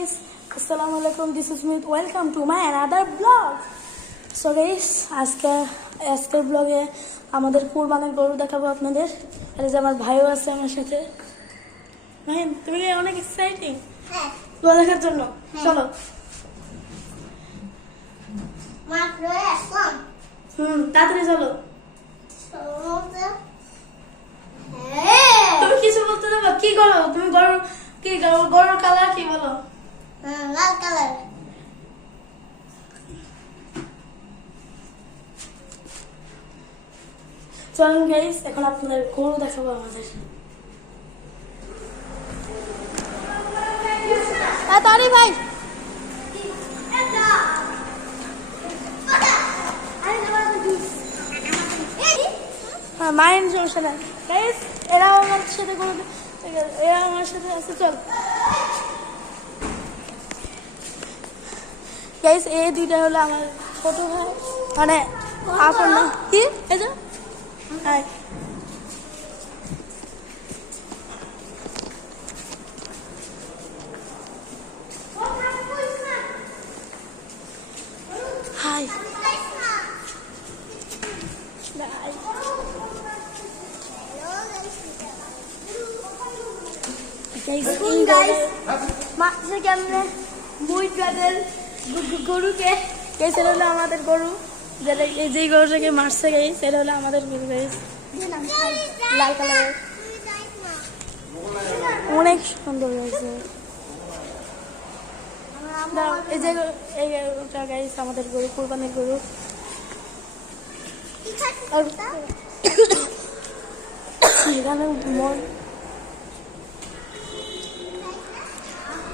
guys, Assalamualaikum. This is Smith. Welcome to my another vlog. So guys, আজকের ব্লগে আমাদের কুরবানির গরু দেখাবো আপনাদের। আর যে আমার ভাইও আছে আমার সাথে। ভাই, তুমি কি অনেক এক্সাইটিং? হ্যাঁ। গরু দেখার জন্য। চলো। তাড়াতাড়ি চলো। তুমি কিছু বলতে দেবো? কি করো তুমি? গরুর কালার কি বলো? লাল কালার। চলুন গাইস, এখন আপনাদের গরু দেখাবো আমাদের। তাড়াতাড়ি ভাই। হ্যাঁ, মায়ের সমস্যা না গাইস, এরাও আমার সাথে এরা আমার সাথে আছে। চল গাইস, এই দুইটা হলো আমার ছোট ভাই, মানে আপন না কি এই যে। হাই হাই গরুকে সেটা হলো আমাদের গরু, যেটা যেই গরুটাকে মারছে গাইস সেটা হলো আমাদের গরু গাইস, লাল কালারের, অনেক সুন্দর হয়েছে। এই যে এই গরুটা গাইস আমাদের গরু, কুরবানির গরু।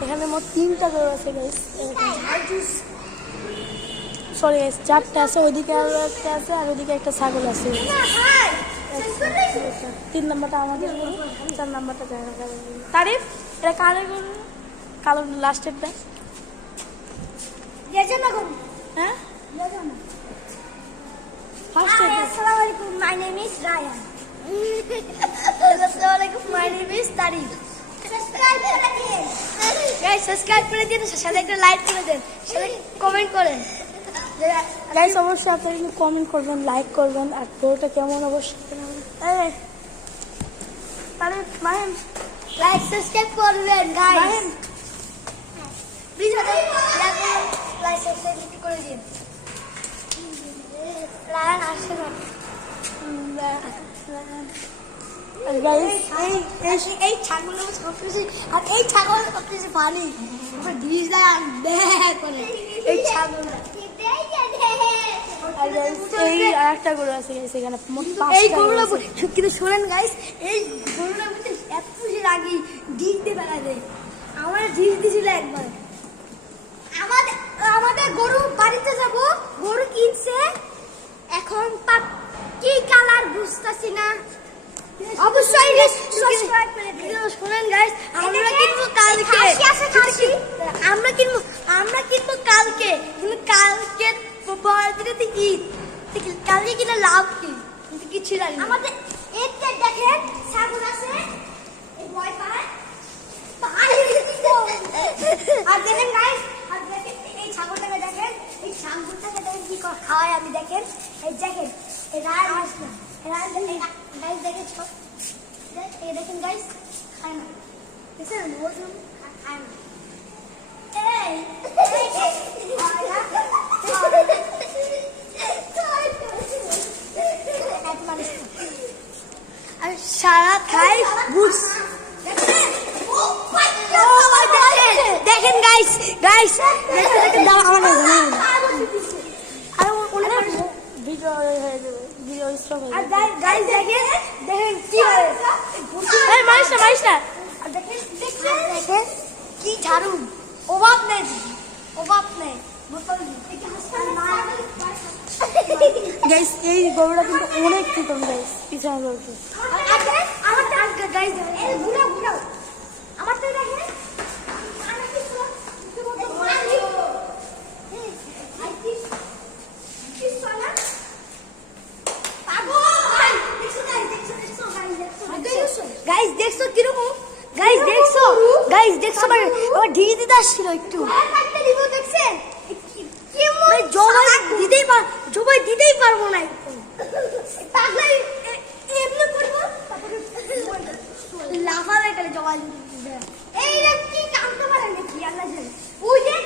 এখানে মোট 3টা গরু আছে গাইস, সরি গাইস 4টা আছে, ওইদিকে আরো একটা আছে, আর ওইদিকে একটা ছাগল আছে। 3 নাম্বারটা আমাদের গরু, 4 নাম্বারটা তারিফ। এটা কালের গরু, কালো লাস্টেরটা। হ্যাঁ, Assalamu alaikum. My name is Ryan. Assalamu alaikum. My name is Tarif. Subscribe করে দিন গাইস, সাবস্ক্রাইব করে দিন, সাথে একটা লাইক করে দেন, সাথে কমেন্ট করেন গাইস। অবশ্যই আপনারা কিন্তু কমেন্ট করবেন, লাইক করবেন, আর গরুটা কেমন অবশ্যই জানাবেন। তারিফ মাহিম, লাইক সাবস্ক্রাইব করবেন guys, Mahim please like subscribe করে দিন। রায়ান আসে না গাইস, এই ছাগল সবকিছু, আর এই ছাগল সবকিছু পানি ডিশ দেয় করে এই ছাগল। আর গাইস এই আরেকটা গরু আছে গাইস, এখানে মোট 5টা। এই গরুটা কিন্তু শোনেন গাইস, এই গরুটার মধ্যে এত খুশি লাগি, ডিশ দিয়ে বেড়া দেয়। আমার ডিশ দিছিল একবার। আমাদের গরু বাড়িতে যাব, গরু কিনছে, এখন কি কালার বুঝতেছি না। অবশ্যই সাবস্ক্রাইব করে দিন। শুনেন গাইস, আমরা কিনবো কালকে, আমরা কিনবো কালকে, কিন্তু কালকে বড়দিনে ঈদ, কালকে কিনা লাভ কি কিন্তু কিছু জানি না। আমাদের এতে দেখেন ছাগল আছে, এই ভয় পায়। আর দেখেন গাইস, আর দেখেন এই ছাগলটাকে দেখেন, এই ছাগলটাকে দেখেন কি খাওয়ায় আমি, দেখেন এই দেখেন এই রায় মাছ না, রায় গাইস দেখেন সব, এই দেখেন গাইস খায় না, দেখেন ওজন খায় না। আর সারা খাই বুঝ। দেখেন গাইস, গাইস দেখেন দাও আমার আর ওনার ভিডিও হয়ে যাবে, ভিডিও স্টপ হয়ে যাবে। আর গাইস দেখেন কি হয়, এই মাইস না। আর দেখেন কি ঝাড়ু, অভাব নেই বোতল গাইস। এই গরুটা কিন্তু অনেক চিকন গাইস, পিছনে গরুটা। আমার গাইস এই ঘুরাও আমার তো দেখেন গাইস দেখছো কিরকম, গাইস দেখছো আমার ঢিল দিতে আসছিল একটু দেখছেন জবাই দিতেই পারবো না পাগলাই এমনি করবো লাফাবে গেলে জবাই এইটা কি কামতে পারে নাকি আল্লাহ জানে ওই যে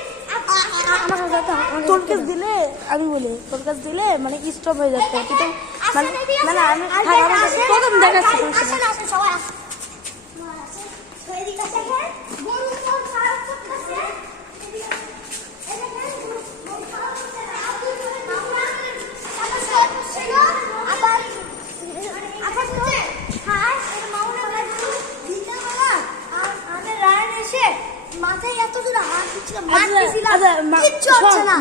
তোর কাছে দিলে আমি বলি তোর কাছে দিলে মানে স্টপ হয়ে যাচ্ছে কিন্তু মানে মানে আমি প্রথম দেখাচ্ছি আসেন আসেন সবাই আসেন এদিকে আসেন গরু সব খারাপ করতেছে এদিকে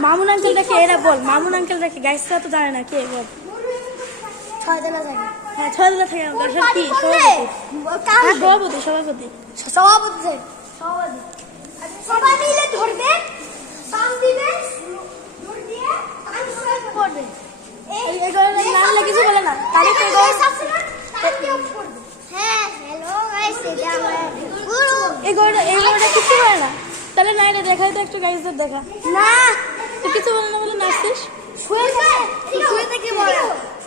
মামুন আঙ্কেলটাকে এরা বল মামুন আঙ্কেলটাকে গাইসরা তো জানে না কে বল হ্যাঁ 6 দিলা থাকে কি সভাপতি সভাপতি সভাপতি সবাই মিলে ধরবে বাম দিবে দৌড় দিয়ে কান ধরে পড়বে এই গরুটা নামলে কিছু বলে না তাহলে তো হ্যাঁ হ্যালো গাইস এটা আমার গুরু এই গরুটা কিছু বলে না তাহলে না এটা দেখাই তো একটু গাইসদের দেখা না তুই কিছু বলে না বলে নাচছিস শুয়ে থেকে বলে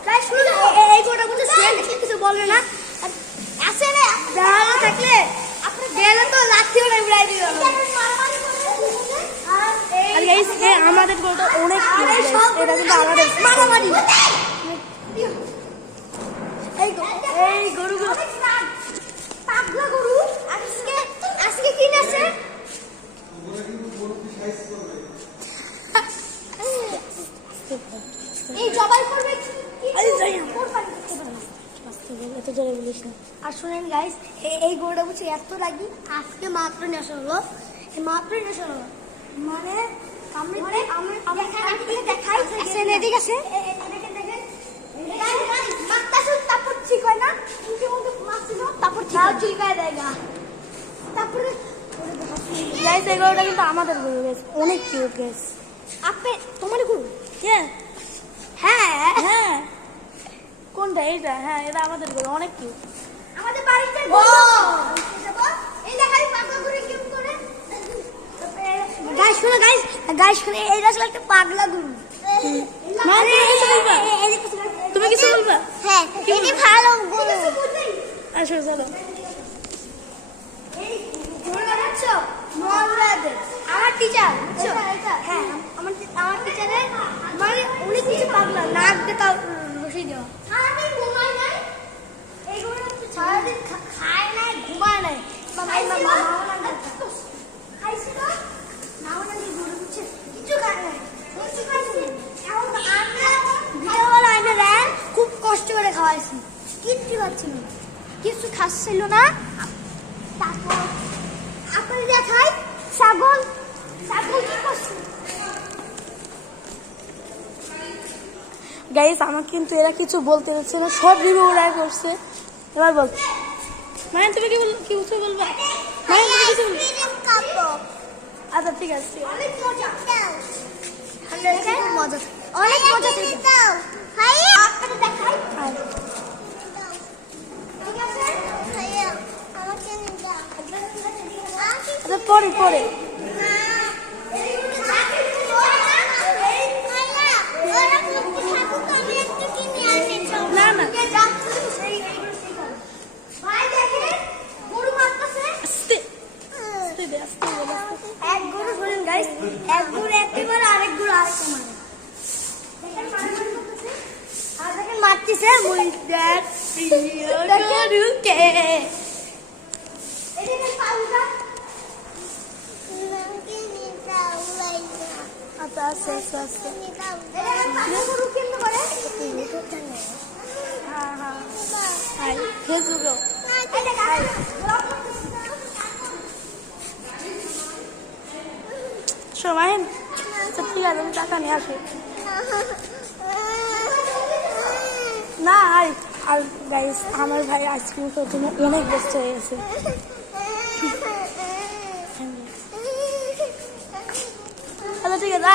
গাইস শুনে এই গোটা বুঝে শুয়ে থেকে কিছু বলে না আসে রে দাঁড়ানো থাকলে আপনি গেলে তো লাঠি ওরে উড়াই দিও আর গাইস আমাদের গরুটা অনেক এটা কিন্তু আমাদের মারামারি এই গরুগুলো পাগলা গরু আজকে আজকে কি নাছে এই জবাই করবে এত জোরে বলিস না আর শুনেন গাইস এই গরুটা বুঝছি এত লাগি আজকে মাত্র নেশা হলো মাত্র নেশা হলো মানে আমি দেখাই এদিকে আছে মাত্তাসুন তারপর ঠিক হয় না মুখে মুখে মারছিল তারপর ঠিক হয় দেয়গা তারপরে গাইস এই গরুটা কিন্তু আমাদের গরু গাইস অনেক কিউট গাইস আপনি তোমার গরু হ্যাঁ হ্যাঁ হ্যাঁ কোনটা এইটা হ্যাঁ এটা আমাদের গরু অনেক কিউট আমাদের বাড়িতে এই দেখাই পাগলা গরু কেমন করে গাইস শুনে এইটা আসলে একটা পাগলা গরু মানে তুমি কিছু বলবা হ্যাঁ এটি ভালো গরু আসো চলো এই গরুটা বুঝছো মোহাম্মদের আমার টিচার বুঝছো হ্যাঁ আমার টিচারের মানে উনি কিছু পাগলা নাক দিয়ে রসি দেওয়া সারাদিন ঘুমায় নাই এই গরু সারাদিন খায় নাই ঘুমায় নাই খাইছিল মাওনা দিয়ে গরু বুঝছে কিছু খায় নাই কিছু খাইছে এখন আমরা ভিডিওওয়ালা আইনে দেন খুব কষ্ট করে খাওয়াইছি কিচ্ছু খাচ্ছিল কিছু খাচ্ছিল না তারপর আপনি দেখাই ছাগল কি করছে গাইস আমার কিন্তু এরা কিছু বলতে পারছে না সব রিভিউ রায় করছে এবার বল মানে তুমি কি কিছু বলবা মানে তুমি কিছু বলবা আচ্ছা ঠিক আছে অনেক মজা অনেক মজা ভাই আপনাকে দেখাই ঠিক আছে ভাইয়া আমাকে নিয়ে আচ্ছা পরে না না ভাই দেখেন গরু মারতেছে আস্তে আস্তে দে আস্তে বল এক গরু শুনেন গাইস এক গরু একবার আরেক গরু আরেকটা মারে দেখেন মারামারি করতেছে আর দেখেন মারতেছে মুই দেখ গরুকে এই দেখেন পাউডার আচ্ছা আস্তে আস্তে আস্তে গরু কেমন করে হ্যাঁ হ্যাঁ হাই ফেসবুক সময় আচ্ছা ঠিক আছে আমি টাকা নিয়ে আসি না আর গাইস আমার ভাই আইসক্রিম খাওয়ার জন্য অনেক ব্যস্ত হয়ে গেছে আচ্ছা ঠিক আছে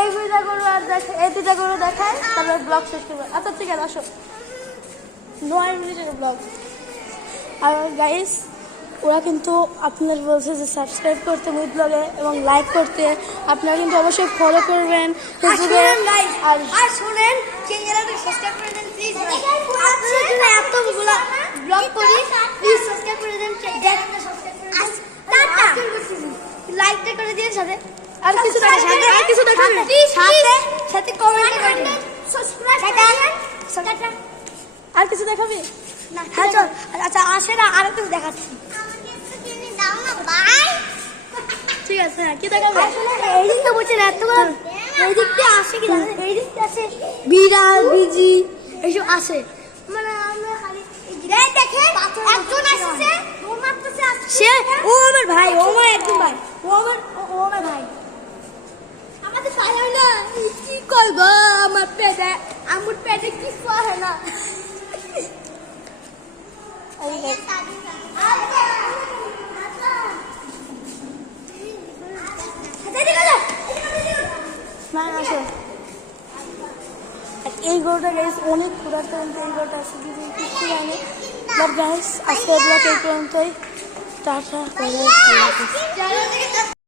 এই দুইটা গরু আর এই দুইটা গরু দেখায় তারপর ব্লগ শেষ করবো আচ্ছা ঠিক আছে আসো 9 মিনিটের ব্লগ আর গাইস ওরা কিন্তু আপনার বলছে যে সাবস্ক্রাইব করতে মুহিত ব্লগে এবং লাইক করতে। আপনারা কিন্তু অবশ্যই ফলো করবেন ফেসবুকে। আর শুনেন চ্যানেলটা সাবস্ক্রাইব করে দেন প্লিজ। আপনাদের জন্য এতগুলো ব্লগ করি, প্লিজ সাবস্ক্রাইব করে দেন, চ্যানেলটা সাবস্ক্রাইব করে দেন। লাইকটা করে দিন, সাথে আর কিছু দেখাবে, আর কিছু দেখাবে, সাথে কমেন্ট করে দিন, সাবস্ক্রাইব করে দেন। আর কিছু দেখাবে। হ্যাঁ চল, আচ্ছা আসে না, আরো কিছু দেখাচ্ছি। ঠিক আছে, হ্যাঁ কি দেখাবে? এই দিক তো বলছেন এতগুলো, এই দিক দিয়ে আসে কি জানেন, এই দিক দিয়ে আসে বিড়াল বিজি এইসব আসে, মানে আমরা খালি এই দেখেন একজন আসছে, ও মারতেছে, সে ও আমার ভাই, ও আমার একদম ভাই, ও আমার ভাই। আমাদের ভাই হয় না, কি কই গো আমার পেটে, আমার পেটে কি হয় না। এই দেখ। না আসো। আর এই গরুটা গাইস অনেক ক্ষুধার্ত, কিন্তু এই গরুটা আছে কিছু জানে। বাট গাইস আজকের ব্লগ এই পর্যন্তই। টাটা।